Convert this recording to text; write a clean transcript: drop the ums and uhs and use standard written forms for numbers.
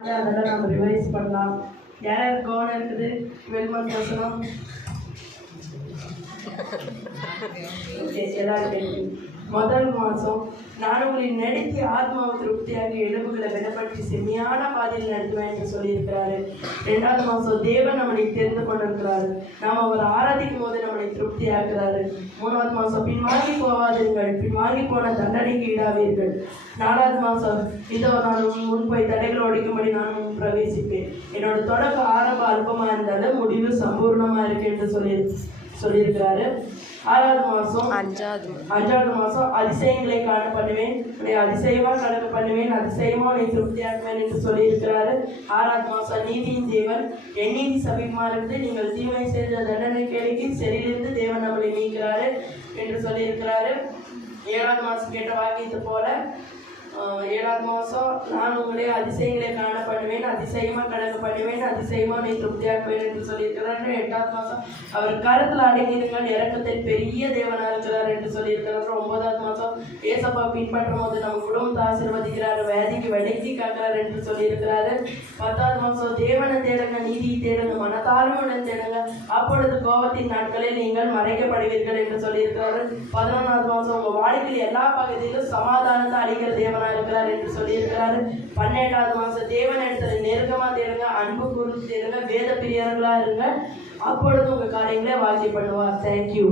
அதெல்லாம் நம்ம ரிவைஸ் பண்ணலாம். யாராவது கவனம் இருக்குது? 12 month வசனம். ஓகே, எல்லாரும் கேட்குங்க. முதல் மாதம் நான் உங்களை நடத்தி ஆத்மாவை திருப்தியாக எலும்புகளை விடப்பட்டு செம்மையான பாதையில் நடத்துவேன் என்று சொல்லியிருக்கிறாரு. 2வது மாதம் தேவன் நம்மளை தெரிந்து கொண்டிருக்கிறாரு. நாம் அவர் ஆராதிக்கும் போது நம்மளை திருப்தி ஆக்குறாரு. 3வது மாதம் பின்வாங்கி போவாதீர்கள், பின்வாங்கி போன தண்டனைக்கு ஈடாவீர்கள். 4வது மாதம் இதோ நான் முன் போய் தடைகள் ஒழிக்கும்படி நான் பிரவேசிப்பேன். என்னோட தொடக்க ஆரம்ப அல்பமாக இருந்தாலும் முடிவு சம்பூர்ணமாக இருக்கு என்று சொல்லியிருக்கிறாரு. 6வது மாதம் 5வது மாதம் அதிசயங்களை காண பண்ணுவேன், அதிசயமாக கணக்க பண்ணுவேன், அதிசயமாக உன்னை திருப்தியாக்குவேன் என்று சொல்லியிருக்கிறாரு. 6வது மாதம் நீதியின் தேவன் என் நீதி சமீபமாக இருந்து நீங்கள் தீமை செய்த தண்டனை கேள்வி சரியிலிருந்து தேவன் நம்மளை மீட்கிறாரு என்று சொல்லியிருக்கிறாரு. 7வது மாதம் கேட்ட வாக்கியத்தை போல 7வது மாதம் நான் உங்களை அதிசயங்களை காண பண்ணுவேன், அதிசயமாக கணக்க பண்ணுவேன், அதிசயமாக நீ திருப்தியாக்குவேன் என்று சொல்லியிருக்கிறார். 8வது மாதம் அவர் கருத்தில் அடங்கியிருங்கள், இறக்கத்தில் பெரிய தேவனாக இருக்கிறார் என்று சொல்லியிருக்கிறார். 9வது மாதம் ஏசப்பா பின்பற்றும் போது நம்ம குடும்பத்தை ஆசீர்வதிக்கிறார், வேதிக்கு விலைக்கு காக்கிறார் என்று சொல்லியிருக்கிறாரு. 10வது மாதம் தேவனை தேடுங்க, நீதியை தேடுங்க, மனத்தாழ்வுடன் தேடுங்க, அப்பொழுது கோபத்தின் நாட்களில் நீங்கள் மறைக்கப்படுவீர்கள் என்று சொல்லியிருக்கிறாரு. 11வது மாதம் உங்கள் வாழ்க்கையில் எல்லா பகுதியிலும் சமாதானத்தை அளிக்கிற தேவனாக இருக்கிறார் என்று சொல்லியிருக்கிறாரு. 12வது மாதம் தேவன் இடத்துல நெருக்கமா தேடுங்க, அன்பு கூர்ந்து தேடுங்க, வேத பிரியர்களா இருங்க, அப்பொழுது உங்க காரியங்களே வாழ்க்கை பண்ணுவார். தேங்க்யூ.